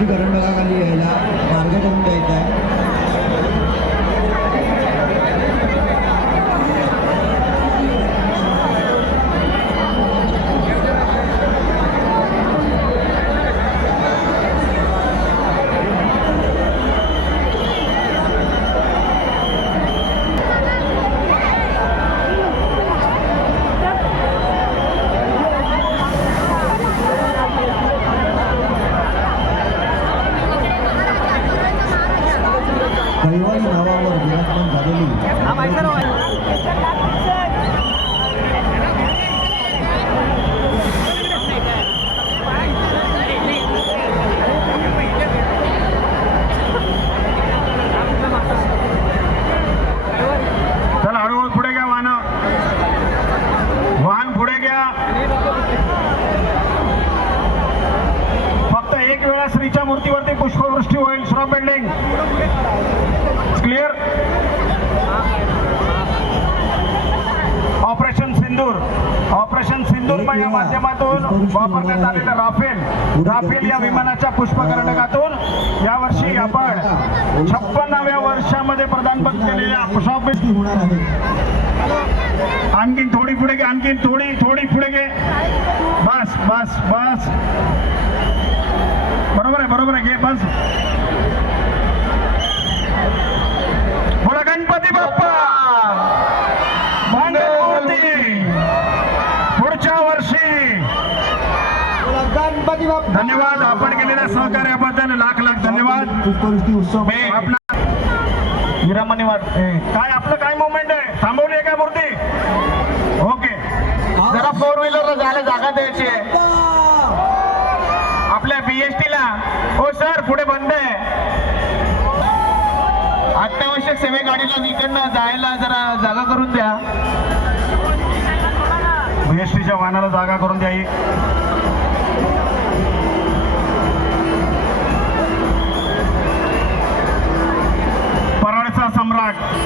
पुष्टीकरणाखाली यायला मार्ग करून द्यायचा आहे. कैवारी नावावर विराजमान झालेली चला हळूहळू पुढे घ्या वाहन पुढे घ्या. फक्त एक वेळा श्रीच्या मूर्तीवरती पुष्पवृष्टी होईल. Shroff building clear. ऑपरेशन सिंदूर या माध्यमातून वापरण्यात आलेलं राफेल या विमानाच्या पुष्पकर्णकातून यावर्षी आपण 56व्या वर्षामध्ये प्रदानपत केलेल्या श्रॉफ बिल्डिंग होणार आहे. आणखीन थोडी पुढे घे. आणखीन थोडी पुढे घे. बस बरोबर आहे घे बस. बोला गणपती बाप्पा मंगलमूर्ती. पुढच्या वर्षी. गणपती बाप्पा. धन्यवाद. आपण केलेल्या सहकार्याबद्दल लाख धन्यवाद. पुष्पवृष्टी उत्सव आपला विरामणी काय आपलं काय मोमेंट आहे. थांबवली आहे का मूर्ती. ओके जरा 4 व्हीलरला जायला जागा द्यायची आहे आपल्या BST ला. हो सर पुढे बंद आहे. अत्यावश्यक सेवे गाडीला इकडनं जायला जरा जागा करून द्या. BSTच्या वाहनाला जागा करून द्यावी.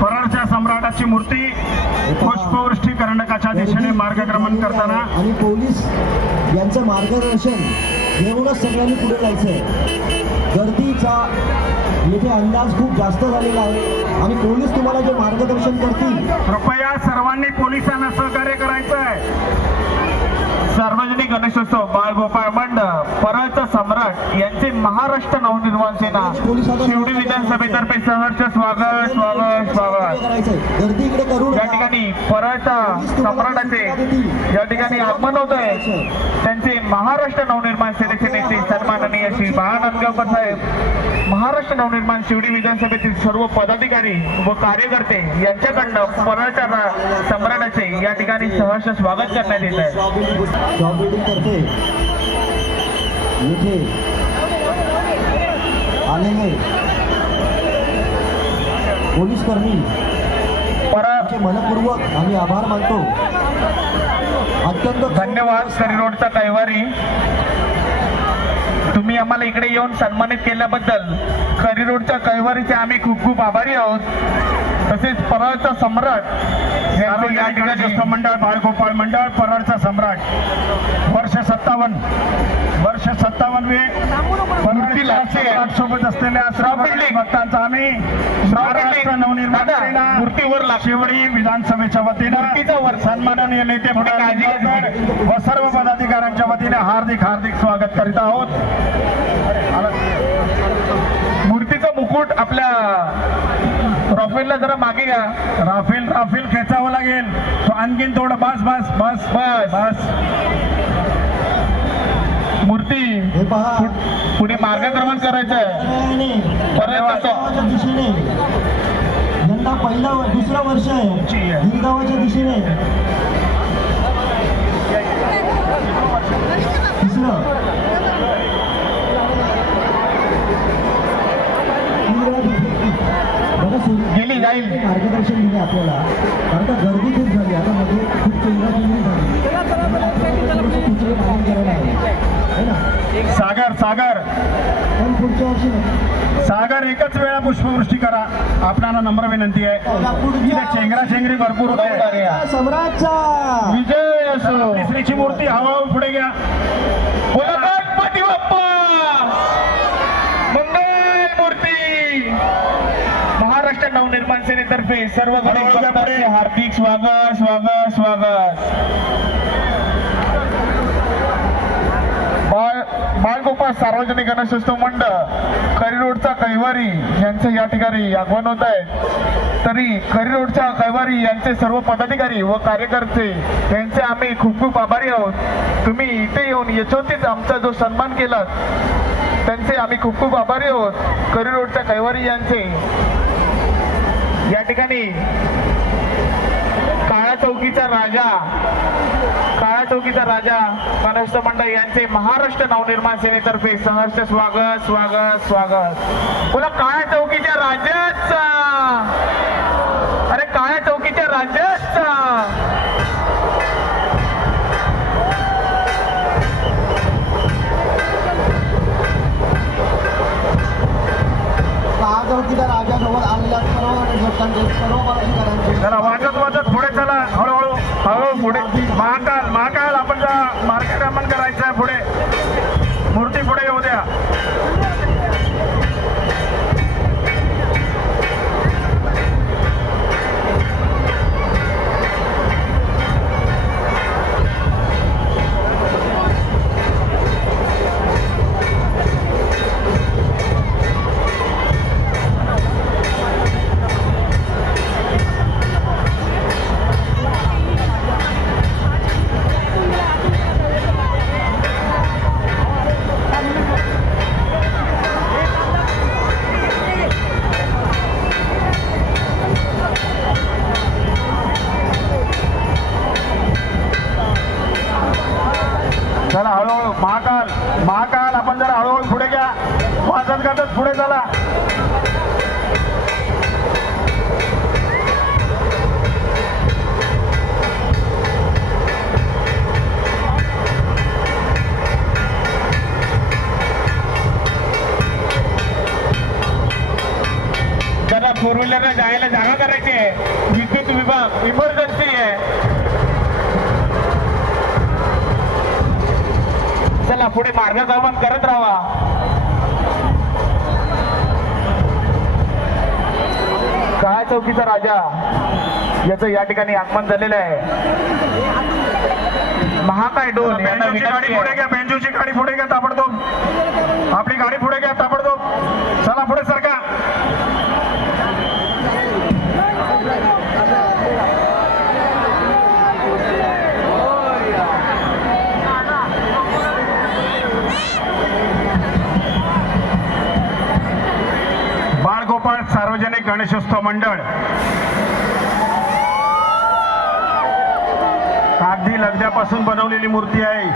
परळच्या सम्राटाची मूर्ती पुष्पवृष्टी कर्णकाच्या दिशेने मार्गक्रमण करताना आणि पोलीस यांचं मार्गदर्शन घेऊनच सगळ्यांनी पुढे जायचंय. गर्दीचा येथे अंदाज खूप जास्त झालेला आहे आणि पोलीस तुम्हाला जे मार्गदर्शन करतील. कृपया सर्वांनी पोलिसांना सहकार्य करायचं आहे. सार्वजनिक गणेशोत्सव बाळगोपाळ मंडळ परळचा सम्राट यांचे महाराष्ट्र नवनिर्माण सेना शिवडी विधानसभेतर्फे सहर्ष स्वागत. गर्दी इकडे करू या ठिकाणी परळचा सम्राटाचे या ठिकाणी आगमन होत आहे. त्यांचे महाराष्ट्र नवनिर्माण सेनेचे नेते सन्माननीय श्री बाळानंदगावकर साहेब, महाराष्ट्र नवनिर्माण शिवडी विधानसभेतील सर्व पदाधिकारी व कार्यकर्ते यांच्याकडनं परळच्या सम्राटाचे या ठिकाणी सहर्ष स्वागत करण्यात येत आहे. जॉब बिल्डिंग करते येथे आलेले पोलीस कर्मी परळचे मनपूर्वक आम्ही आभार मानतो. अत्यंत धन्यवाद. करी रोडचा कैवारी तुम्ही आम्हाला इकडे येऊन सन्मानित केल्याबद्दल करी रोडच्या कैवारीचे आम्ही खूप आभारी आहोत. तसेच परळचा सम्राट या ठिकाणी मंडळ बाळगोपाळ मंडळ परळचा सम्राट वर्ष 57वे सोबत असलेल्या भक्तांचा आम्ही महाराष्ट्र नवनिर्माण सेना मूर्तीवर शिवडी विधानसभेच्या वतीनं सन्माननीय नेते व सर्व पदाधिकाऱ्यांच्या वतीने हार्दिक स्वागत करीत आहोत. मूर्तीचा मुकुट आपल्या राफेलला जरा मागे घ्या. राफेल खेचावं लागेल. तो आणखीन थोडं बस. मूर्ती पुढे मार्गक्रमण करायचं आहे. दिशेने यंदा दुसरं वर्ष आहे गिरगावाच्या दिशेने. तिसरं गेली जाईल. मार्गदर्शन दिले आपल्याला कारण का गर्दी खूप झाली. आता मध्ये खूप चेंगराचेंगरी झाली. सागर पण पुढच्या वर्षी सागर एकच वेळा पुष्पवृष्टी करा. आपल्याला नम्र विनंती आहे. चेंगराचेंगरी भरपूर होते. सम्राटचा विजय असो. तिसरीची मूर्ती हळूहळू पुढे घ्या. गणपती बाप्पा महाराष्ट्र नवनिर्माण सेनेतर्फे सर्व गणेश भक्तांचे हार्दिक स्वागत स्वागत स्वागत. बाळगोपाळ सार्वजनिक गणेशोत्सव मंडळ खरी रोडचा कैवारी यांचे या ठिकाणी आगमन होत आहे. तरी खरी रोडच्या कैवारी यांचे सर्व पदाधिकारी व कार्यकर्ते यांचे आम्ही खूप खूप आभारी आहोत. तुम्ही इथे येऊन यशोतीत आमचा जो सन्मान केला त्यांचे आम्ही खूप खूप आभारी आहोत. खरी रोडच्या कैवारी यांचे या ठिकाणी काळा चौकीचा राजा गणेशोत्सव मंडळ यांचे महाराष्ट्र नवनिर्माण सेनेतर्फे सहर्ष स्वागत स्वागत स्वागत. बोला काळ्या चौकीच्या राजाचा, अरे काळ्या चौकीच्या राजाचा. चौकीच्या राजासोबत आलेल्या सर्व पदाधिकाऱ्यांचे चला वाजत वाजत पुढे चला. हळूहळू पुढे. महाकाल आपण मार्गक्रमण करायचं आहे. पुढे मूर्ती पुढे येऊ द्या. चला हळूहळू. महाकाल आपण जरा हळूहळू पुढे घ्या. वाजत गाजत पुढे चला. जरा फोर व्हीलरला जायला जागा करायची आहे. विद्युत विभाग इमर्जन्सी आहे. चला पुढे मार्गक्रमण करत राहा. काळ्या चौकीचा राजा याचं या ठिकाणी आगमन झालेलं आहे. महाकाय डोल यांना विनंती आहे. बेंजूची गाडी पुढे घ्या ताबडतोब. आपली गाडी पुढे घ्या ताबडतोब. चला पुढे सरका. बाळगोपाळ सार्वजनिक गणेशोत्सव मंडळ कागदी लगद्यापासून बनवलेली मूर्ती आहे.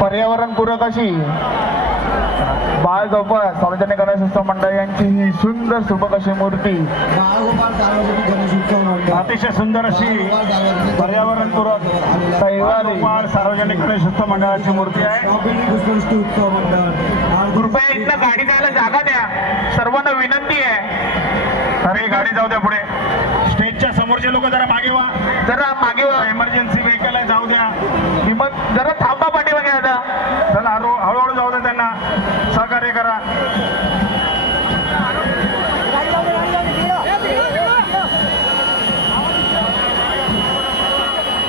पर्यावरणपूरक अशी बाळगोपाळ सार्वजनिक गणेशोत्सव मंडळ यांची ही सुंदर सुबक अशी मूर्ती बाळगोपाळ सार्वजनिक गणेशोत्सव मंडळ अतिशय सुंदर अशी पर्यावरणपूरक बाळगोपाळ सार्वजनिक गणेशोत्सव मंडळाची मूर्ती आहे. पुष्पवृष्टी उत्सव मंडळ कृपया इथनं गाडी जायला जागा द्या. सर्वांना विनंती आहे. अरे गाडी जाऊ द्या पुढे. स्टेजच्या समोरचे लोक जरा मागे व्हा. जरा मागे व्हा. इमर्जन्सी व्हेकल आहे जाऊ द्या. जरा थांबा पाठीमागे आता. चला हळूहळू जाऊ द्या. त्यांना सहकार्य करा.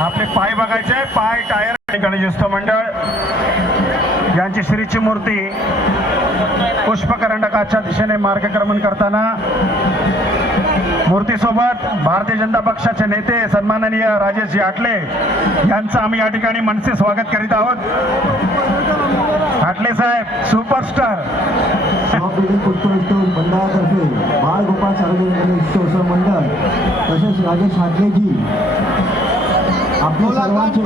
आपले पाय बघायचे. पाय टायर गणेशोत्सव मंडळ यांची श्रीची मूर्ती पुष्पकरंडकाच्या दिशेने मार्गक्रमण करताना मूर्तीसोबत भारतीय जनता पक्षाचे नेते सन्माननीय राजेश आटले यांचं आम्ही या ठिकाणी मनसे स्वागत करीत आहोत. आटले साहेब सुपरस्टार. पुष्पवृष्टी मंडळातर्फे बाळगोपाळ सार्वजनिक गणेशोत्सव मंडळ तसेच राजेश हाटलेजी आपल्या सर्वांचे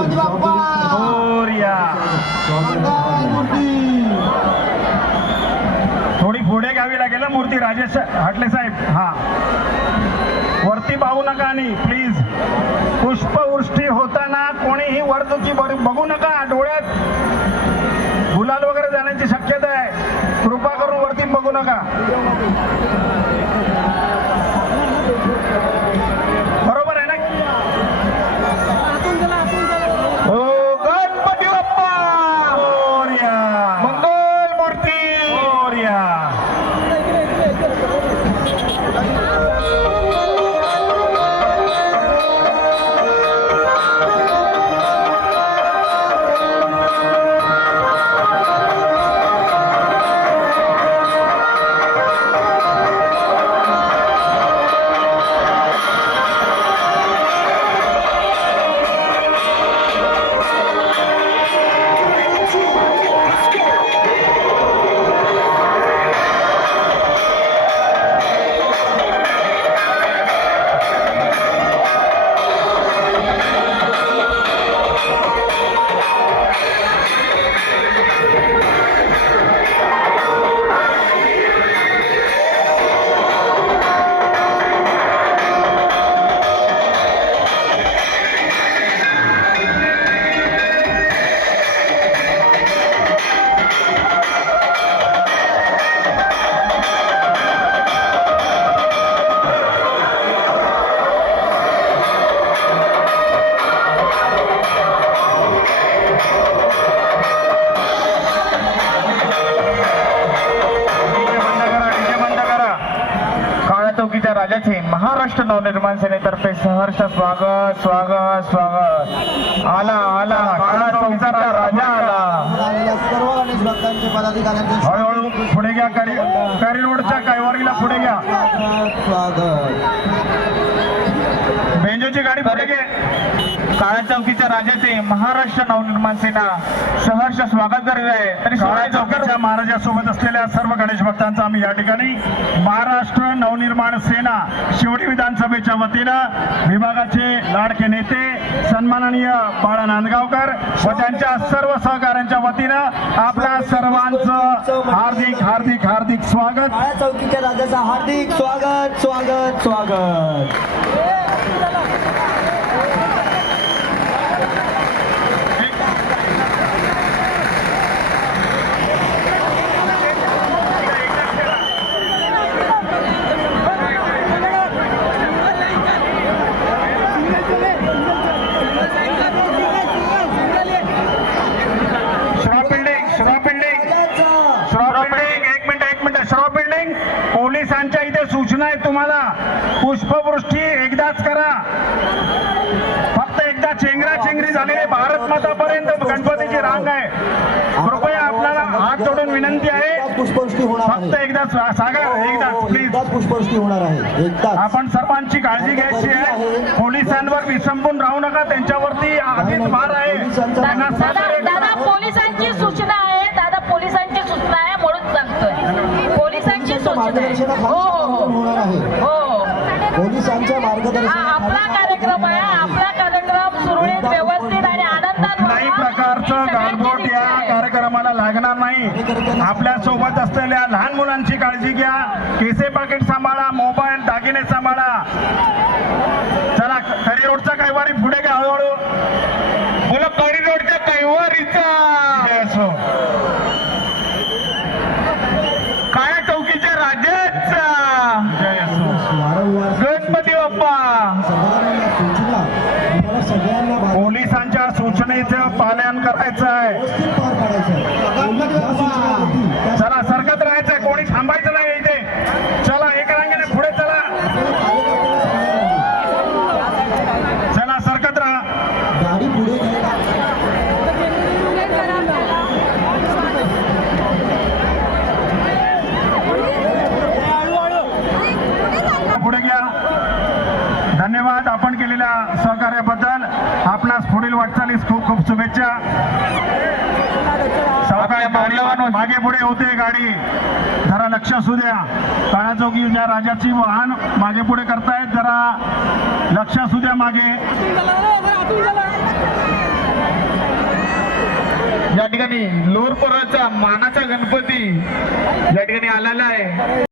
थोडी पुढे घ्यावी लागेल मूर्ती. राजेश हाटले साहेब हा वरती पाहू नका. आणि प्लीज पुष्पवृष्टी होताना कोणीही वरती बघू नका. डोळ्यात गुलाल वगैरे जाण्याची शक्यता आहे. कृपा करून वरती बघू नका. बरोबर आहे ना. हो गणपती बाप्पा मोरया. मंगल मूर्ती मोरया. महाराष्ट्र नवनिर्माण सेनेतर्फे सहर्ष स्वागत स्वागत स्वागत. आला आला काळा चौकीचा राजा आला. आलेल्या सर्व गणेश भक्तांचे पदाधिकाऱ्यांचे हळूहळू पुढे घ्या. करी रोडच्या कायवारीला पुढे घ्या. स्वागत. बेंजोची गाडी पुढे घे. काळ्या चौकीच्या राजाचे महाराष्ट्र नवनिर्माण सेना सहर्ष स्वागत करीत आहे. तरी काळ्या चौकीच्या महाराजासोबत असलेल्या सर्व गणेश भक्तांचं आम्ही या ठिकाणी महाराष्ट्र नवनिर्माण सेना शिवडी विधानसभेच्या वतीनं विभागाचे लाडके नेते सन्माननीय बाळा नांदगावकर व त्यांच्या सर्व सहकाऱ्यांच्या वतीनं आपल्या सर्वांचं हार्दिक हार्दिक हार्दिक स्वागत. काळ्या चौकीच्या राजाचा हार्दिक स्वागत स्वागत स्वागत. पोलिसांच्या इथे सूचना आहे तुम्हाला. पुष्पवृष्टी एकदाच करा. फक्त एकदा चेंगरा चेंगरी झालेली भारत मातापर्यंत गणपतीची रांग आहे. कृपया आपल्याला हात जोडून विनंती आहे. पुष्पवृष्टी होणार आहे. फक्त एकदा सांगा. एकदाच प्लीज. एकदाच पुष्पवृष्टी होणार आहे. एकदाच. आपण सर्वांची काळजी घ्यायची आहे. पोलिसांवर विसंबून राहू नका. त्यांच्यावरती आधीच भार आहे. त्यांना दादा पोलिसांची सूचना आहे. दादा पोलिसांची सूचना आहे म्हणून सांगतोय. पोलिसांची सूचना आहे. हो हो होणार आहे. हो पोलिसांच्या हा मार्गदर्शनाखाली आपला कार्यक्रम आहे. आपला कार्यक्रम सुरळीत व्यवस्थित आणि आनंदात व्हावा. कुठल्याही प्रकारचं गालबोट या कार्यक्रमाला लागणार नाही. आपल्या सोबत असलेल्या लहान मुलांची काळजी घ्या. केसे पाकिट सांभाळा. मोबाईल दागिने सांभाळा. चला खरी रोडचा कैवारी पुढे घ्या. हळूहळू बोला. करी रोडच्या कैवारीचा काळ्या चौकीच्या राजाचा वारंवार गणपती बाप्पा. सर्वांना सूचना तुम्हाला सगळ्यांना पोलिसांच्या सूचनेचं पालन करायचं आहे. व्यवस्थित पार पाडायचं आहे. ज्या सूचना होतील त्या चला सरकत राहायचंय. कोणी थांबायचं नाही इथे. चला एक रांगेने पुढे चला. चला सरकत राहा. गाडी पुढे घ्यायला पुढे घ्या. धन्यवाद आपण केलेल्या सहकार्याबद्दल. आपणास पुढील वाटचालीस खूप खूप शुभेच्छा. मागे पुढे होते गाडी. जरा लक्ष असू द्या. काळ्या चौकीच्या राजाची वाहन मागे पुढे करतायत. जरा लक्ष असू द्या मागे. या ठिकाणी लोरपुराचा मानाचा गणपती या ठिकाणी आलेला आहे.